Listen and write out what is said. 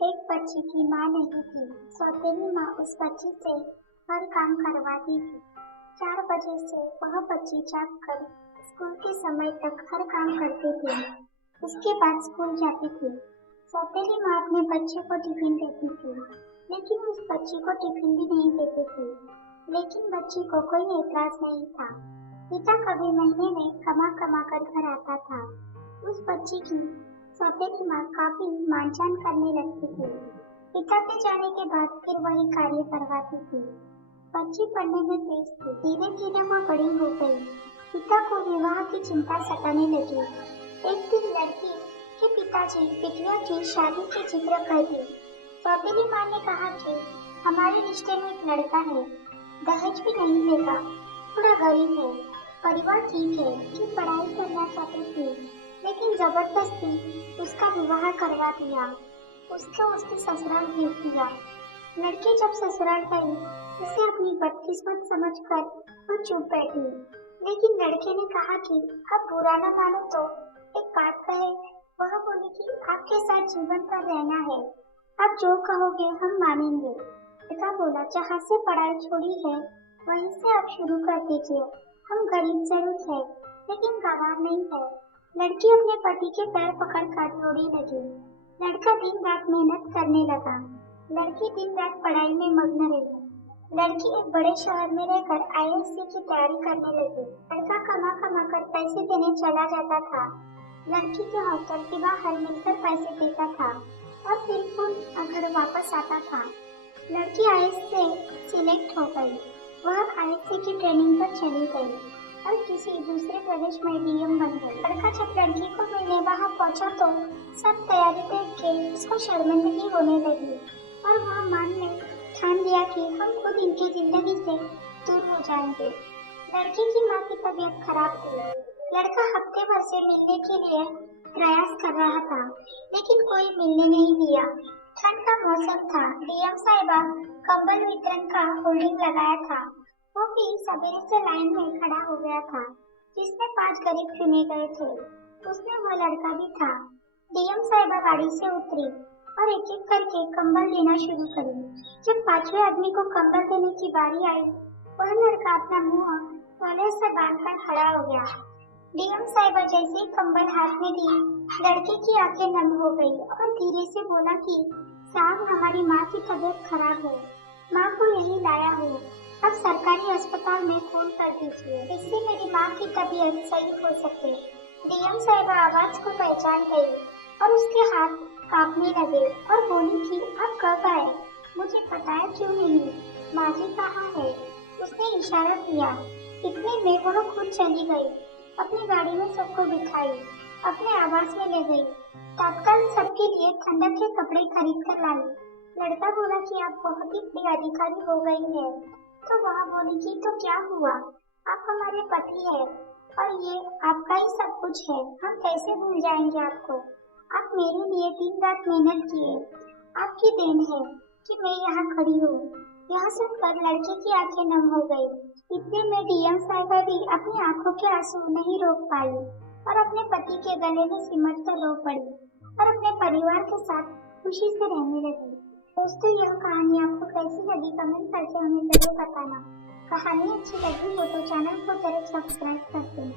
एक बच्ची की माँ नहीं थी। सौतेली माँ उस बच्ची से हर काम करवाती थी। 4 बजे से वह बच्ची जाग कर स्कूल के समय तक हर काम करती थी। उसके बाद स्कूल जाती थी। सौतेली माँ अपने बच्चे को टिफिन देती थी, लेकिन उस बच्ची को टिफिन भी नहीं देती थी। लेकिन बच्ची को कोई एतराज नहीं था। पिता कभी महीने में कमा कमा कर घर आता था। उस बच्ची की सौतेली माँ काफी मानचान करने लगती थी। पिता के जाने के बाद फिर वही कार्य करवाती थी। बच्ची पढ़ने में तेज थी। धीरे धीरे वह बड़ी हो गई। पिता को विवाह की चिंता सताने लगी। एक दिन लड़की के पिताजी बिटिया की शादी की जिक्र कर दी। सौतेली माँ ने कहा कि हमारे रिश्ते में एक लड़का है, दहेज भी नहीं देगा, थोड़ा गरीब है, परिवार ठीक है, कि पढ़ाई करना चाहती थी, लेकिन जबरदस्ती उसका विवाह करवा दिया। उसको उसके ससुराल भेज दिया। लड़की जब ससुराल गई, उसे अपनी बदकिस्मत समझकर वो चुप बैठी। लेकिन लड़के ने कहा कि अब बुरा न मानो तो एक बात कहे। वह बोली कि आपके साथ जीवन भर रहना है, आप जो कहोगे हम मानेंगे। पिता बोला, जहाँ से पढ़ाई छोड़ी है वहीं से आप शुरू कर दीजिए। हम गरीब जरूर है, लेकिन गंवार नहीं है। लड़की अपने पति के पैर पकड़कर रोने लगी। लड़का दिन रात मेहनत करने लगा। लड़की दिन रात पढ़ाई में मग्न रही। लड़की एक बड़े शहर में रहकर आईएएस की तैयारी करने लगी। लड़का कमा कमा कर पैसे देने चला जाता था। लड़की के हॉस्टल के बाहर मिलकर पैसे देता था और बिल्कुल घर वापस आता था। लड़की आईएएस से सिलेक्ट हो गई। वह आईएएस की ट्रेनिंग पर चली गई और किसी दूसरे प्रदेश में डीएम बन गई। लड़का जब लड़की को मिलने वहाँ पहुँचा तो सब तैयारी देख के उसको शर्मिंदगी होने लगी और वह मन में ठान लिया कि हम खुद इनकी जिंदगी से दूर हो जाएंगे। लड़की की माँ की तबीयत खराब थी। लड़का हफ्ते भर से मिलने के लिए प्रयास कर रहा था, लेकिन कोई मिलने नहीं दिया। ठंड का मौसम था। डीएम साहिबा कंबल वितरण का होर्डिंग लगाया था। वो भी सवेरे से लाइन में खड़ा हो गया था, जिसमें 5 गरीब चुने गए थे। उसमें वह लड़का भी था। डीएम साहिबा गाड़ी से उतरी और एक एक करके कंबल देना शुरू करी। जब 5वें आदमी को कंबल देने की बारी आई, वह लड़का अपना मुंह तौलिया से बांधकर खड़ा हो गया। डीएम साहिबा जैसे ही कंबल हाथ में दी, लड़के की आंखें नम हो गई और धीरे से बोला कि साहब, हमारी माँ की तबीयत खराब है, माँ को यही लाया हूँ, अब सरकारी अस्पताल में फोन कर दीजिए, इससे मेरी माँ की तबीयत सही हो सके। डीएम साहिबा आवाज को पहचान गई और उसके हाथ कांपने लगे और बोली कि आप कब आए, मुझे बताया क्यों नहीं, माँ जी कहाँ है? उसने इशारा किया। इतने में वह खुद चली गई, अपनी गाड़ी में सबको बिठाई, अपने आवास में ले गई। तत्काल सबके लिए ठंडक के कपड़े खरीद कर लाई। लड़का बोला कि आप बहुत ही बड़ी अधिकारी हो गई है। तो वह बोली कि तो क्या हुआ, आप हमारे पति है और ये आपका ही सब कुछ है, हम कैसे भूल जाएंगे आपको। आप मेरे लिए दिन रात मेहनत किए, आपकी देन है कि मैं यहाँ खड़ी हूँ। यह सुनकर लड़के की आंखें नम हो गई। इतने में डीएम साहिबा भी अपनी आंखों के आंसू नहीं रोक पाई और अपने पति के गले में सिमट कर रो पड़ी और अपने परिवार के साथ खुशी से रहने लगी। दोस्तों, यह कहानी आपको कैसी लगी कमेंट करके हमें जरूर बताना। कहानी अच्छी लगी हो तो चैनल को जरूर सब्सक्राइब कर दें।